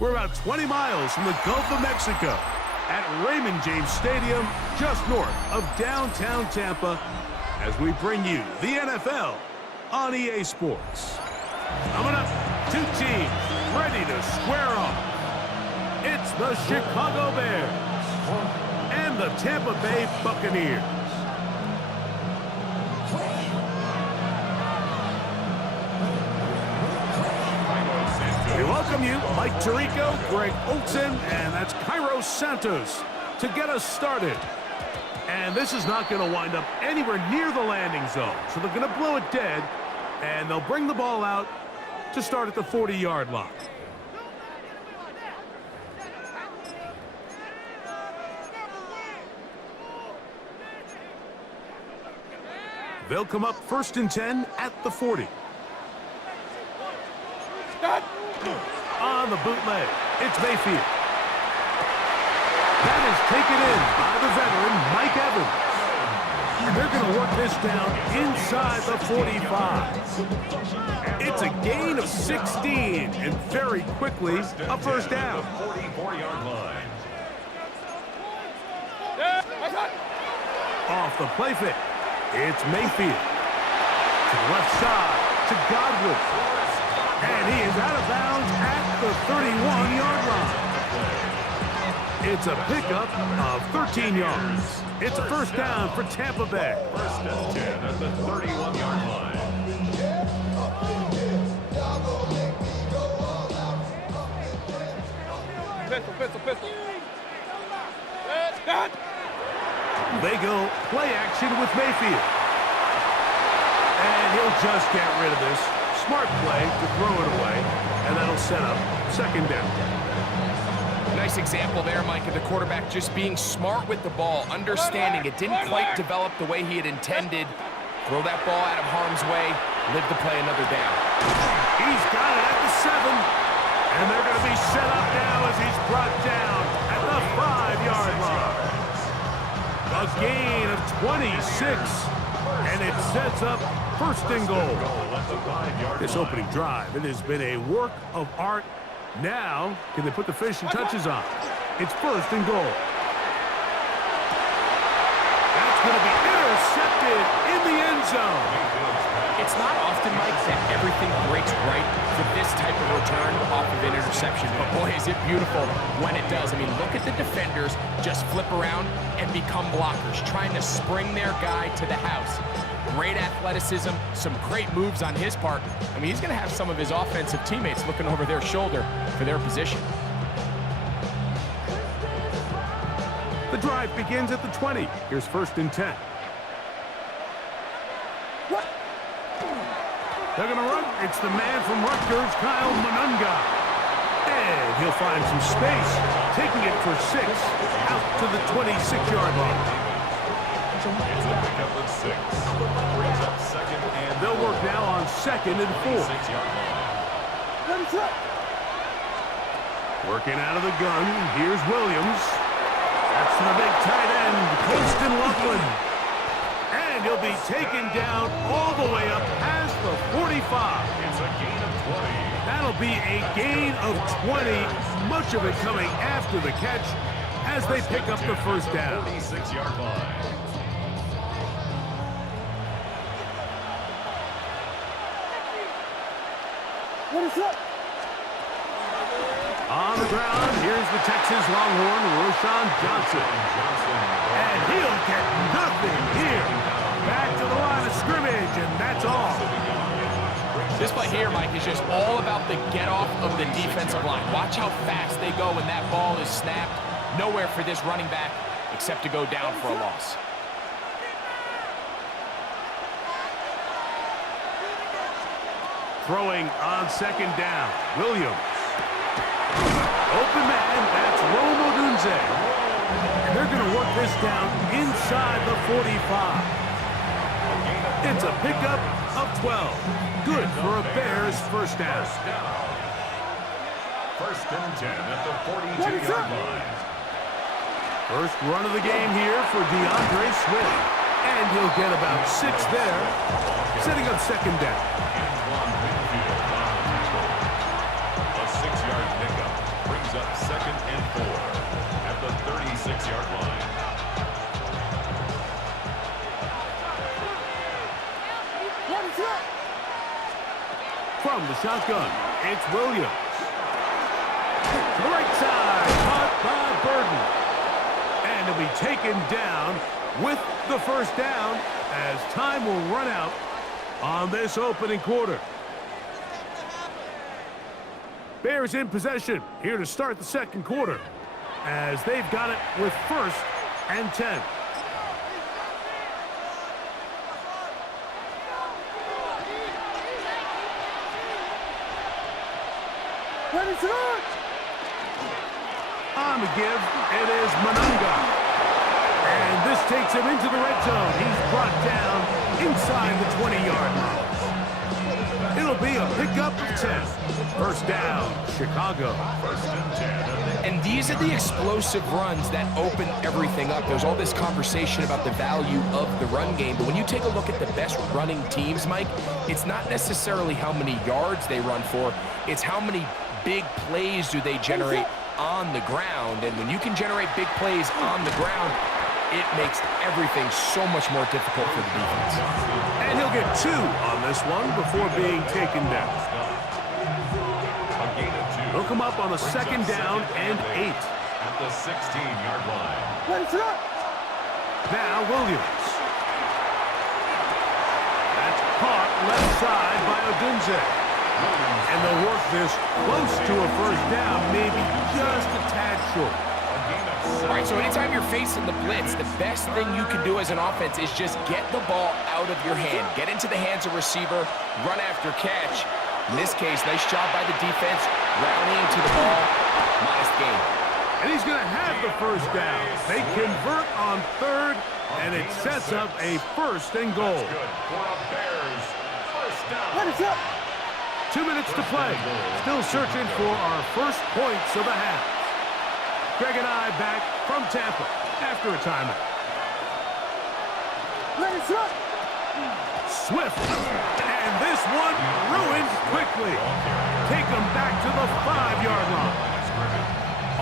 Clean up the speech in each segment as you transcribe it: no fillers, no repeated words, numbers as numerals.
We're about 20 miles from the Gulf of Mexico at Raymond James Stadium, just north of downtown Tampa, as we bring you the NFL on EA Sports. Coming up, two teams ready to square off. It's the Chicago Bears and the Tampa Bay Buccaneers. We welcome you, Mike Tirico, Greg Olsen, and that's Cairo Santos to get us started. And this is not going to wind up anywhere near the landing zone, so they're going to blow it dead, and they'll bring the ball out to start at the 40-yard line. They'll come up 1st and 10 at the 40. On the bootleg, it's Mayfield. That is taken in by the veteran, Mike Evans. And they're going to work this down inside the 45. It's a gain of 16, and very quickly, a first down. 44-yard line. Off the play fake, it's Mayfield. To the left side, to Godwin. And he is out of bounds at the 31-yard line. It's a pickup of 13 yards. It's a first down for Tampa Bay. 1st and 10 at the 31-yard line. Pistol. They go play action with Mayfield. And he'll just get rid of this. Smart play to throw it away, and that'll set up 2nd down. Nice example there, Mike, of the quarterback just being smart with the ball, understanding it didn't quite develop the way he had intended. Throw that ball out of harm's way, live to play another down. He's got it at the 7, and they're going to be set up now as he's brought down at the 5-yard line. A gain of 26, and it sets up 1st and goal. This opening drive, it has been a work of art. Now, can they put the finishing touches on? It's 1st and goal. That's going to be intercepted in the end zone. It's not often, Mike, that everything breaks right for this type of return off of an interception. But boy, is it beautiful when it does. I mean, look at the defenders just flip around and become blockers, trying to spring their guy to the house. Great athleticism, some great moves on his part. I mean, he's going to have some of his offensive teammates looking over their shoulder for their position. The drive begins at the 20. Here's 1st and 10. They're going to run. It's the man from Rutgers, Kyle Monunga. And he'll find some space, taking it for 6 out to the 26-yard line. It's a pickup of 6. Brings up 2nd and They'll work now on 2nd and 4. 6-yard line. Working out of the gun, here's Williams. That's the big tight end, Colston Loveland. And he'll be taken down all the way up past the 45. It's a gain of 20. That'll be a gain of 20, much of it coming after the catch as they pick up the first down. 46-yard line. On the ground, here's the Texas Longhorn, Roshan Johnson. And he'll get nothing here. Back to the line of scrimmage, and that's all. This play here, Mike, is just all about the get-off of the defensive line. Watch how fast they go when that ball is snapped. Nowhere for this running back except to go down for a loss. Throwing on 2nd down, Williams. Open man, that's Rome Odunze. And they're going to work this down inside the 45. It's a pickup of 12. Good for a Bears first down. 1st and 10 at the 42-yard line. First run of the game here for DeAndre Swift. And he'll get about 6 there, setting up 2nd down. A 6-yard pickup. brings up 2nd and 4 at the 36-yard line. From the shotgun, it's Williams. To the right side, caught by Burden. And he'll be taken down with the first down as time will run out on this opening quarter. Bears in possession here to start the second quarter as they've got it with 1st and 10. On the give, it is Mononga. And this takes him into the red zone. He's brought down inside the 20-yard line. It'll be a pickup of 10. First down, Chicago. And these are the explosive runs that open everything up. There's all this conversation about the value of the run game, but when you take a look at the best running teams, Mike, it's not necessarily how many yards they run for, it's how many big plays do they generate on the ground. And when you can generate big plays on the ground, it makes everything so much more difficult for the defense. And he'll get 2 on this one before being taken down. He'll come up on a 2nd down and 8. At the 16-yard line. Now Williams. That's caught left side by Odunze. And they'll work this close to a first down, maybe just a tad short. All right, so anytime you're facing the blitz, the best thing you can do as an offense is just get the ball out of your hand. Get into the hands of receiver, run after catch. In this case, nice job by the defense, rallying to the ball. Modest gain. And he's going to have the first down. They convert on 3rd, and it sets up a 1st and goal. For a Bears first down. 2 minutes to play. Still searching for our first points of the half. Greg and I back from Tampa after a timeout. Swift. And this one ruined quickly. Take them back to the 5-yard line.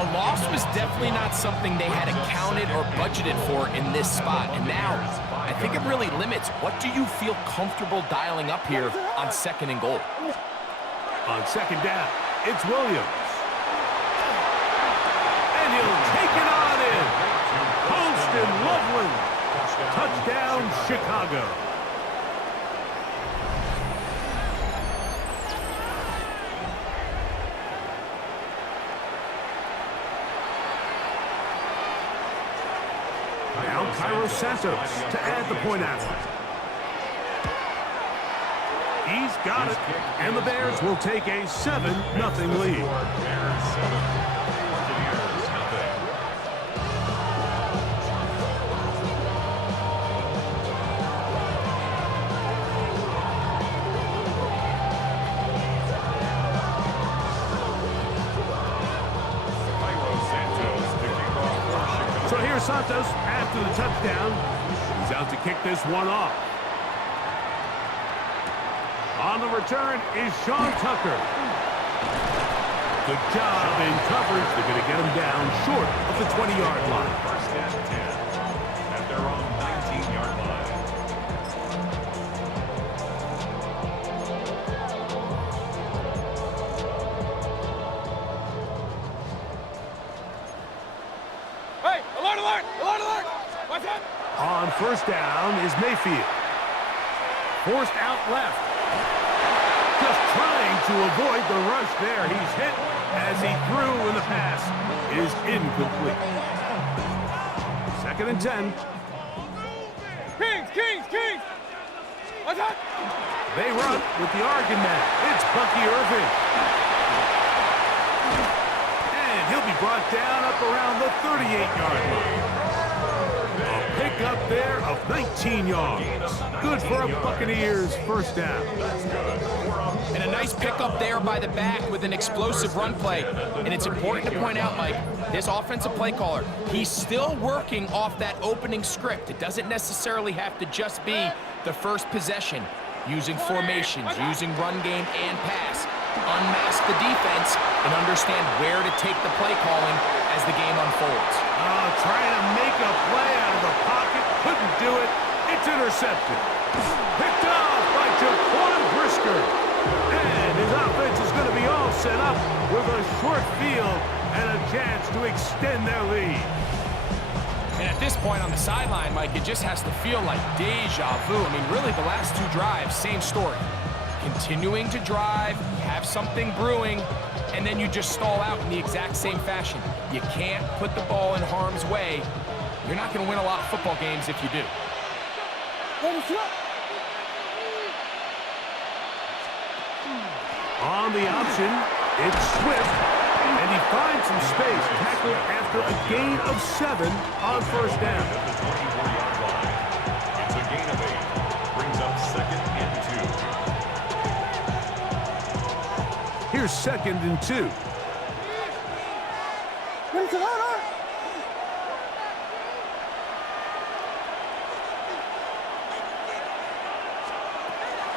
A loss was definitely not something they had accounted or budgeted for in this spot. And now, I think it really limits what do you feel comfortable dialing up here on 2nd and goal. On 2nd down, it's Williams. And he'll take it on in. Post and Loveland. Touchdown, Chicago. Now Cairo Santos to add the point after. He's got it, and the Bears will take a 7-0 lead. Bears 7, Buccaneers nothing. Cairo Santos to kick off for Chicago. So here's Santos after the touchdown. He's out to kick this one off. On the return is Sean Tucker. Good job in coverage. They're going to get him down short of the 20-yard line. First and 10 at their own 19-yard line. Hey, alert, alert, alert, alert! What's up? On first down is Mayfield. Forced out left. Just trying to avoid the rush there. He's hit as he threw, and the pass is incomplete. 2nd and 10. Kings, Kings, Kings! What's up? They run with the Oregon man. It's Bucky Irving. And he'll be brought down up around the 38-yard line. A pickup there of 19 yards. Good for a Buccaneers first down. And a nice pickup there by the back with an explosive run play. And it's important to point out, Mike, this offensive play caller, he's still working off that opening script. It doesn't necessarily have to just be the first possession, using formations, using run game and pass. unmask the defense and understand where to take the play calling as the game unfolds. Oh, trying to make a play out of the pocket. Couldn't do it. It's intercepted. Picked off by Jaquan Brisker. And his offense is going to be all set up with a short field and a chance to extend their lead. And at this point on the sideline, Mike, it just has to feel like deja vu. I mean, really, the last two drives, same story. Continuing to drive, you have something brewing, and then you just stall out in the exact same fashion. You can't put the ball in harm's way. You're not going to win a lot of football games if you do. On the option, it's Swift, and he finds some space. Tackled after a gain of 7 on first down. At the 24-yard line. It's a gain of 8. Brings up 2nd and 2. Here's 2nd and 2.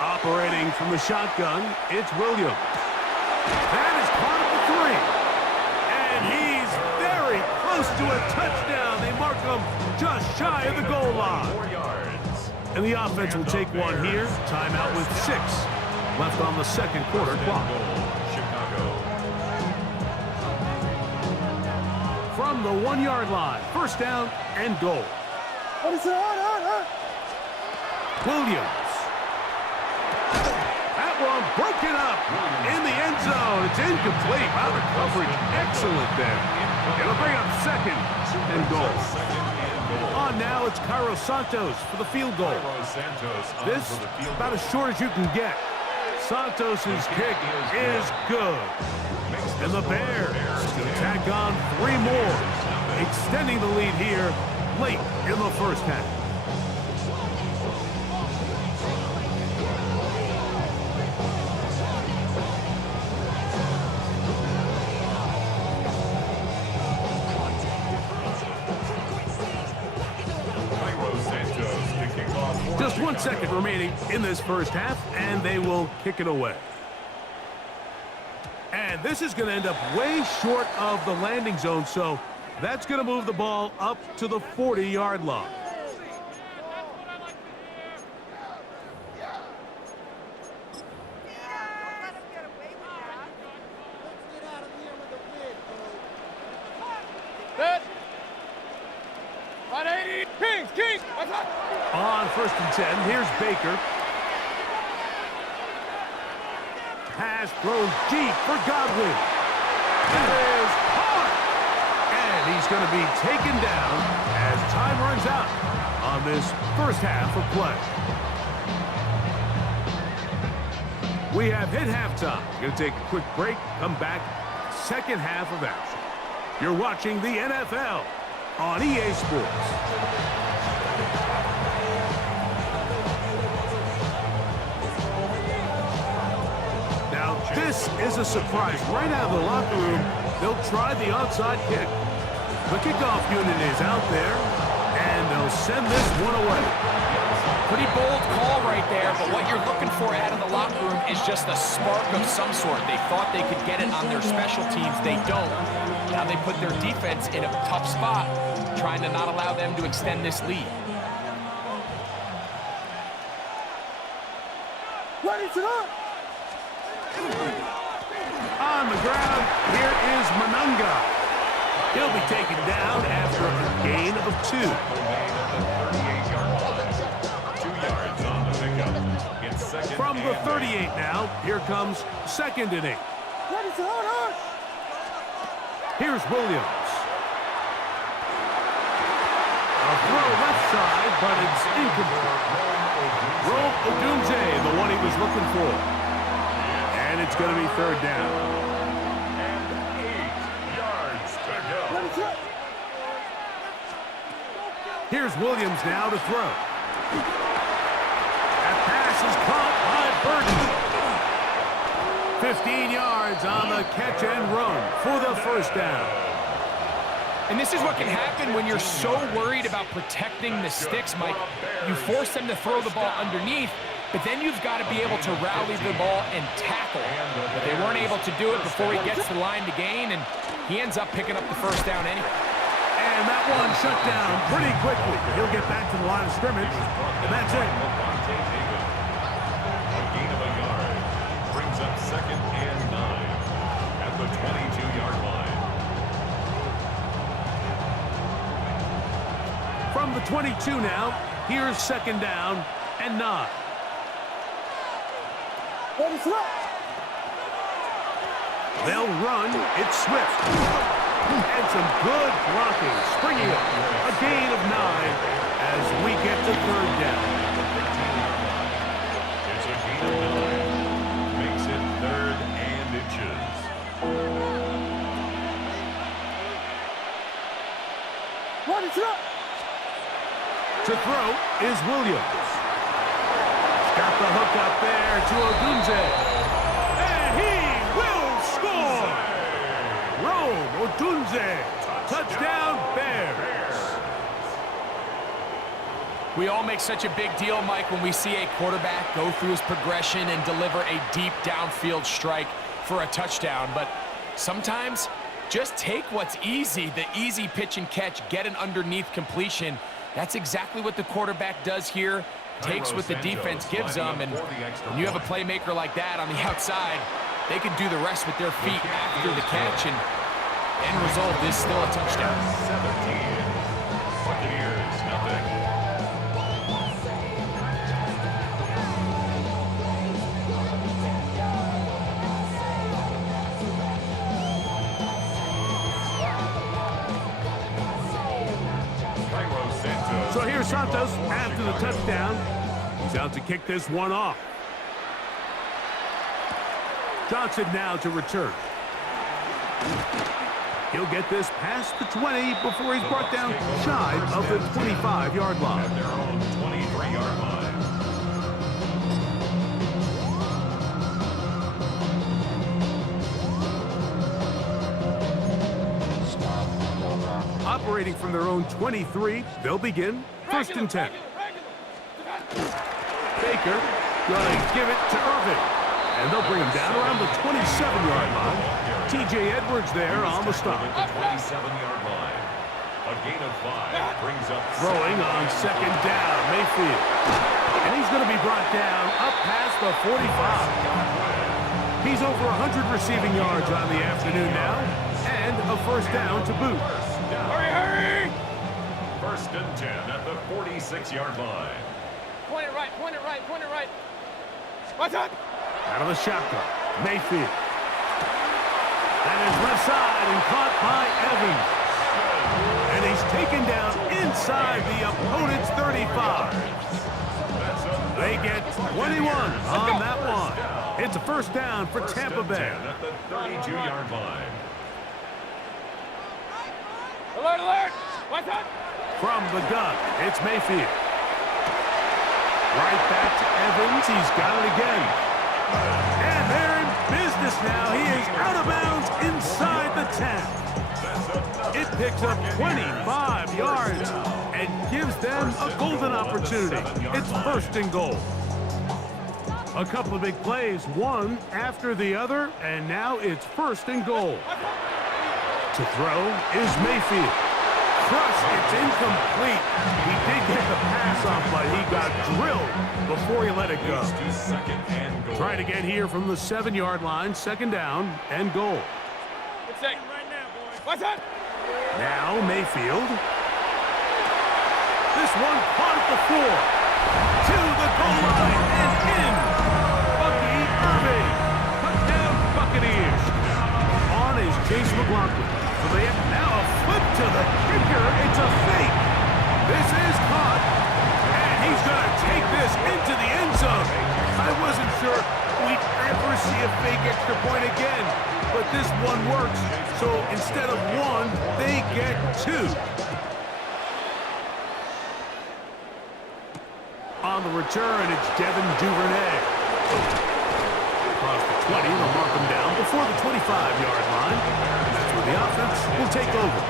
Operating from the shotgun, it's Williams. That is caught at the 3. And he's very close to a touchdown. They mark him just shy of the goal line. 4 yards. And the offense will take one here. Timeout with 6 left on the second quarter clock. Chicago. From the 1-yard line, first down and goal. Williams. That one broken up in the end zone. It's incomplete. Out of coverage. Excellent there. It'll bring up 2nd and goal. On now, it's Cairo Santos for the field goal. This about as short as you can get. Santos's kick is good. And the Bears will tack on 3 more, extending the lead here late in the first half. Just 1 second remaining in this first half, and they will kick it away. And this is going to end up way short of the landing zone, so that's going to move the ball up to the 40-yard line. Kings! On 1st and 10, here's Baker. Pass thrown deep for Godwin. It is caught. And he's going to be taken down as time runs out on this first half of play. We have hit halftime. Going to take a quick break, come back, second half of action. You're watching the NFL on EA Sports. Now, this is a surprise. Right out of the locker room, they'll try the onside kick. The kickoff unit is out there, and they'll send this one away. Pretty bold call right there, but what you're looking for out of the locker room is just a spark of some sort. They thought they could get it on their special teams. They don't. Now they put their defense in a tough spot, trying to not allow them to extend this lead. On the ground, here is Manunga. He'll be taken down after a gain of 2. 2 yards on the pickup. It's 2nd From the and 38 now, here comes 2nd and 8. Here's Williams. A throw left side, but it's incomplete. Rome Odunze, the one he was looking for. And it's going to be 3rd down. And 8 yards to go. Here's Williams now to throw. That pass is caught by Burton. 15 yards on the catch and run for the first down. And this is what can happen when you're so worried about protecting the sticks, Mike. You force them to throw the ball underneath, but then you've got to be able to rally the ball and tackle. But they weren't able to do it before he gets to the line to gain, and he ends up picking up the first down anyway. And that one shut down pretty quickly. He'll get back to the line of scrimmage, and that's it. A gain of a yard brings up 2nd and 9 at the 22-yard line. From the 22 now, here's 2nd down and 9. They'll run. It's Swift. And some good blocking. Springing up. A gain of 9 as we get to 3rd down. It's a gain of 9. Makes it 3rd and inches. To throw is Williams. Got the hook up there to Odunze. And he will score! Rome Odunze. Touchdown, Bears. We all make such a big deal, Mike, when we see a quarterback go through his progression and deliver a deep downfield strike for a touchdown. But sometimes just take what's easy, the easy pitch and catch, get an underneath completion. That's exactly what the quarterback does here. Takes what the defense gives them, and when you have a playmaker like that on the outside, they can do the rest with their feet after the catch, and end result is still a touchdown. 17. Buccaneers, nothing. So here's Santos after the touchdown. He's out to kick this one off. Johnson now to return. He'll get this past the 20 before he's brought down shy of the 25-yard line. At their own 23-yard line. Operating from their own 23, they'll begin 1st and 10. Baker gonna give it to Irving. And they'll bring him down around the 27-yard line. T.J. Edwards there on the stop. At the 27-yard line. A gain of 5 brings up Throwing on 2nd down, Mayfield. And he's going to be brought down up past the 45. He's over 100 receiving yards on the afternoon now. And a 1st down to boot. Hurry! 1st and 10 at the 46-yard line. Point it right, point it right, point it right. What's up? Out of the shotgun, Mayfield. And his left side and caught by Evans. And he's taken down inside the opponent's 35. They get 21 on that one. It's a 1st down for Tampa Bay. At the 32-yard line. Alert, alert! What's up? From the gun, it's Mayfield. Right back to Evans. He's got it again. And they're in business now. He is out of bounds inside the 10. It picks up 25 yards and gives them a golden opportunity. It's 1st and goal. A couple of big plays, one after the other, and now it's 1st and goal. To throw is Mayfield. Crush, it's incomplete. He did get the pass off, but he got drilled before he let it go. To 2nd and goal. Trying again here from the 7-yard line, 2nd down and goal. Good second. Right now, boys. What's up? Now Mayfield. This one caught at the 4. To the goal line and in. Bucky Irving. Touchdown Buccaneers. On is Chase McLaughlin. So they have now a flip to the kicker. It's a fake. This is caught. And he's going to take this into the end zone. I wasn't sure we'd ever see a fake extra point again. But this one works. So instead of 1, they get 2. On the return, it's Devin Duvernay. Across the 20, they'll mark him down before the 25-yard line. And that's where the offense will take over.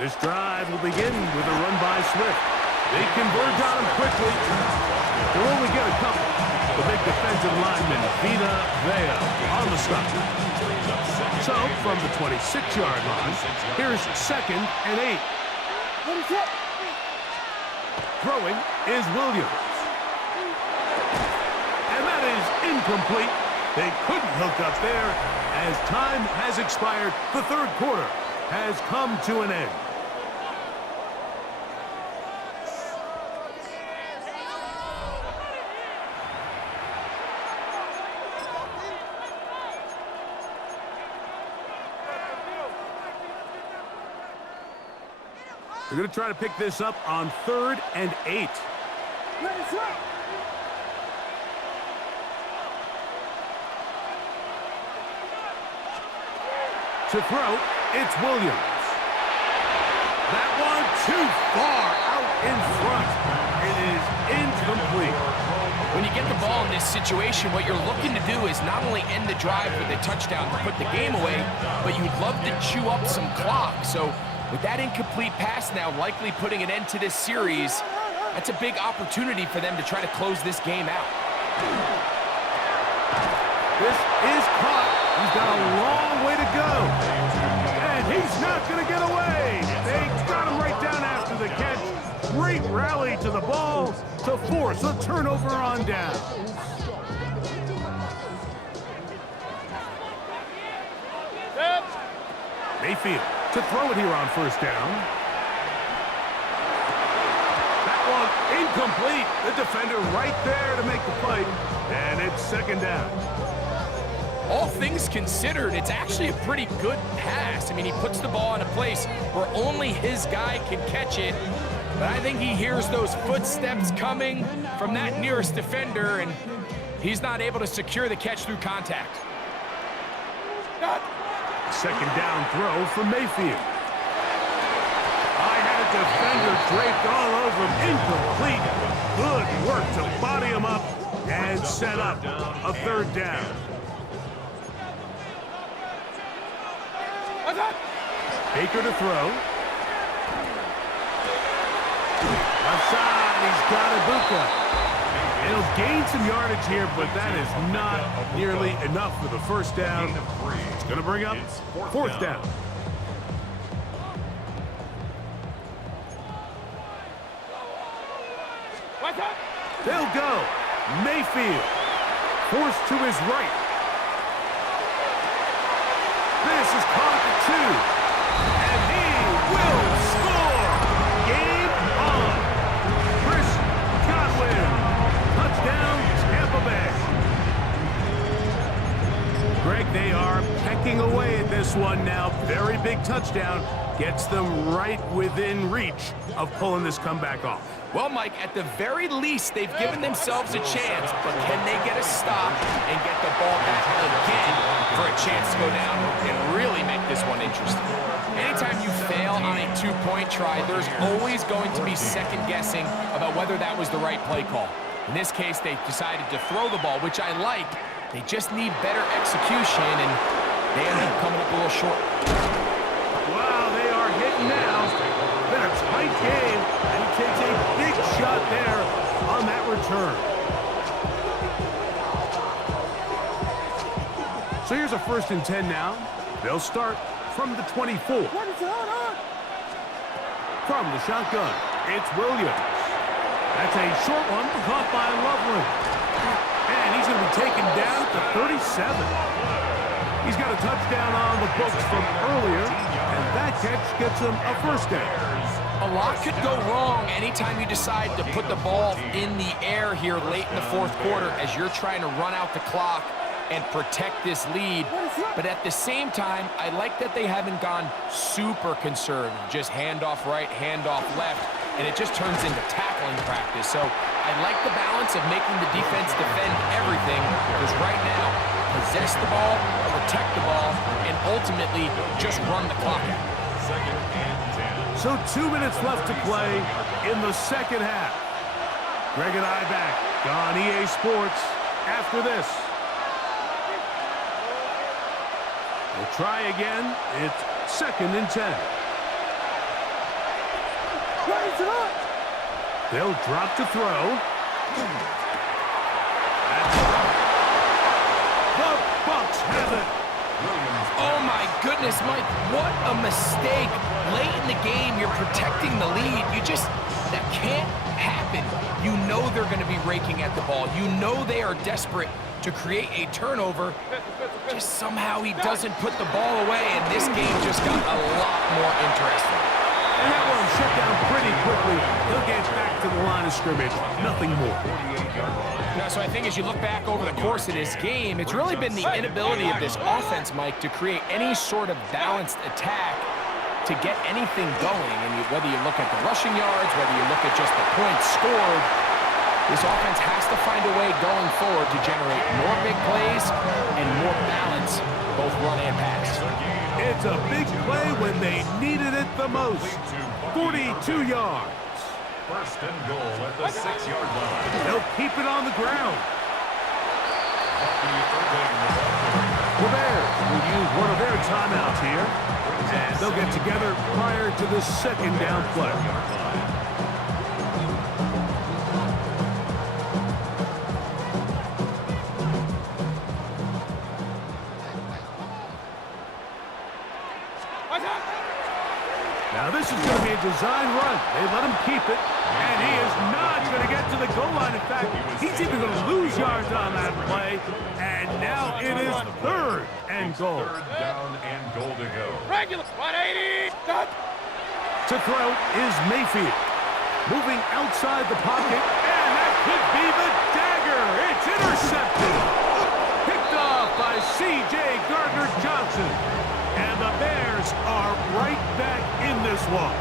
This drive will begin with a run by Swift. They converge on him quickly. They'll only get a couple. The big defensive lineman, Vita Vea, on the stop. So, from the 26-yard line, here's 2nd and 8. Throwing is Williams. And that is incomplete. They couldn't hook up there as time has expired. The third quarter has come to an end. They're going to try to pick this up on 3rd and 8. To throw, it's Williams. That one too far out in front. It is incomplete. When you get the ball in this situation, what you're looking to do is not only end the drive with a touchdown to put the game away, but you'd love to chew up some clock. So with that incomplete pass now likely putting an end to this series, that's a big opportunity for them to try to close this game out. This is caught. He's got a long way to go. And he's not going to get away. They got him right down after the catch. Great rally to the ball to force a turnover on down. Mayfield to throw it here on 1st down. That one incomplete. The defender right there to make the play. And it's 2nd down. All things considered, it's actually a pretty good pass. I mean, he puts the ball in a place where only his guy can catch it. But I think he hears those footsteps coming from that nearest defender, and he's not able to secure the catch through contact. 2nd down throw for Mayfield. I had a defender draped all over him. Incomplete. Good work to body him up and set up a 3rd down. Baker to throw. Outside, he's got Ibuka. He'll gain some yardage here, but that is not nearly enough for the 1st down. It's going to bring up 4th down. They'll go. Mayfield forced to his right. This is caught at 2. And he will score! Game on! Chris Godwin! Touchdown, Tampa Bay! Greg, they are pecking away at this one now. Very big touchdown. Gets them right within reach of pulling this comeback off. Well, Mike, at the very least, they've given themselves a chance, but can they get a stop and get the ball back again for a chance to go down and really make this one interesting? Anytime you fail on a 2-point try, there's always going to be second guessing about whether that was the right play call. In this case, they decided to throw the ball, which I like. They just need better execution, and they end up coming up a little short. Wow, they are hitting now. Been a tight game, and he takes a big shot there on that return. So here's a 1st and 10 now. They'll start from the 24. From the shotgun, it's Williams. That's a short one caught by Loveland. And he's going to be taken down to 37. He's got a touchdown on the books from earlier, and that catch gets him a 1st down. A lot could go wrong anytime you decide to put the ball in the air here late in the 4th quarter as you're trying to run out the clock and protect this lead. But at the same time, I like that they haven't gone super conservative. Just handoff right, handoff left, and it just turns into tackling practice. So I like the balance of making the defense defend everything, because right now, possess the ball, protect the ball, and ultimately just run the clock out. 2nd and 10. So 2 minutes left to play in the 2nd half. Greg and I back on EA Sports after this. We'll try again. It's 2nd and 10. They'll drop to throw. The Bucks have it. Oh my goodness, Mike, what a mistake. Late in the game, you're protecting the lead. That can't happen. You know they're going to be raking at the ball. You know they are desperate to create a turnover. Just somehow he doesn't put the ball away, and this game just got a lot more interesting. And that one shut down pretty quickly. He'll get back to the line of scrimmage. Nothing more. So I think as you look back over the course of this game, it's really been the inability of this offense, Mike, to create any sort of balanced attack to get anything going. And whether you look at the rushing yards, whether you look at just the points scored, this offense has to find a way going forward to generate more big plays and more balance, both run and pass. It's a big play when they needed it the most. 42 yards. First and goal at the 6-yard line. They'll keep it on the ground. The Bears will use one of their timeouts here, and they'll get together prior to the second down play. Now this is going to be a design run. They let him keep it, and he is not going to get to the goal line. In fact, he's even going to lose yards on that play, and now it is third and goal. Third down and goal to go. Regular 180. Done. To throw is Mayfield. Moving outside the pocket, and that could be the dagger. It's intercepted. Picked off by C.J. Gardner-Johnson. And the Bears are right back in this one.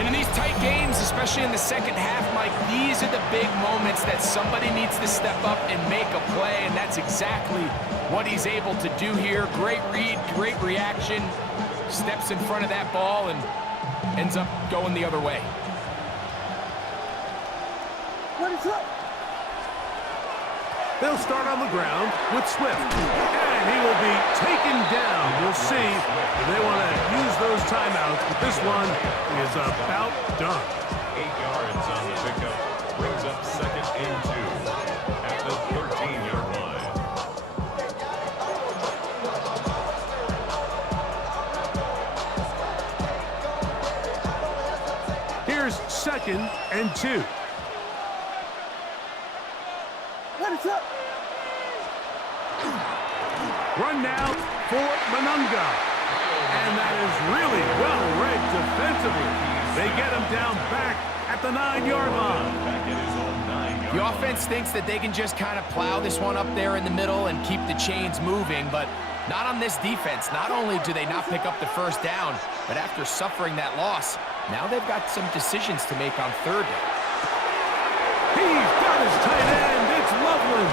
And in these tight games, especially in the second half, Mike, these are the big moments that somebody needs to step up and make a play, and that's exactly what he's able to do here. Great read, great reaction, steps in front of that ball and ends up going the other way. What is up? They'll start on the ground with Swift, and he will be taken down. We'll see if they want to use those timeouts, but this one is about done. 8 yards on the pickup. Brings up second and 2 at the 13-yard line. Here's second and 2. What is up? Run now for Monunga. And that is really well read defensively. They get him down back at the 9-yard line. Back at his own 9-yard The offense thinks that they can just kind of plow this one up there in the middle and keep the chains moving, but not on this defense. Not only do they not pick up the first down, but after suffering that loss, now they've got some decisions to make on third down. He's got his tight end. It's Loveland.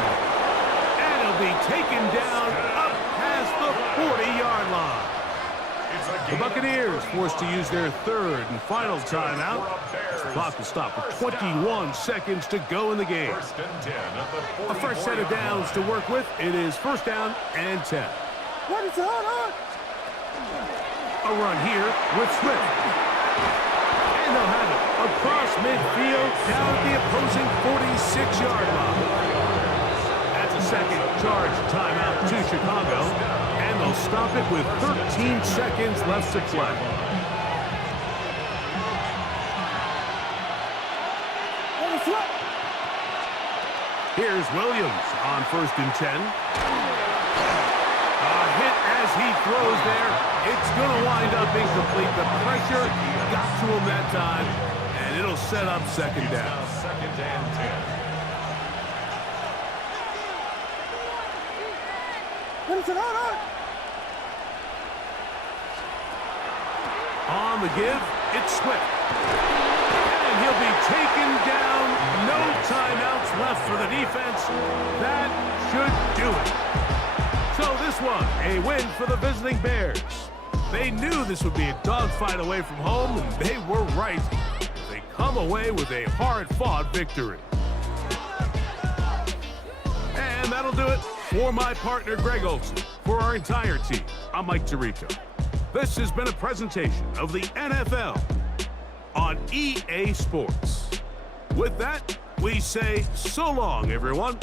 And he'll be taken down up past the 40-yard line. The Buccaneers forced to use their third and final timeout. The clock will stop with 21 seconds to go in the game. First and 10 at the 40, A fresh set of downs to work with. It is first down and 10. What is on? A run here with Swift. And they'll have it across midfield down at the opposing 46-yard line. That's a second charge timeout to Chicago. And they'll stop it with 13 seconds left to play. What is up? Here's Williams on first and 10. A hit as he throws there. It's going to wind up incomplete. The pressure got to him that time, and it'll set up second down. Now second and 10. What is it on? On the give, it's Swift. And he'll be taken down. No timeouts left for the defense. That should do it. So this one, a win for the visiting Bears. They knew this would be a dogfight away from home, and they were right. They come away with a hard-fought victory. And that'll do it for my partner, Greg Olson. For our entire team, I'm Mike Tirico. This has been a presentation of the NFL on EA Sports. With that, we say so long, everyone.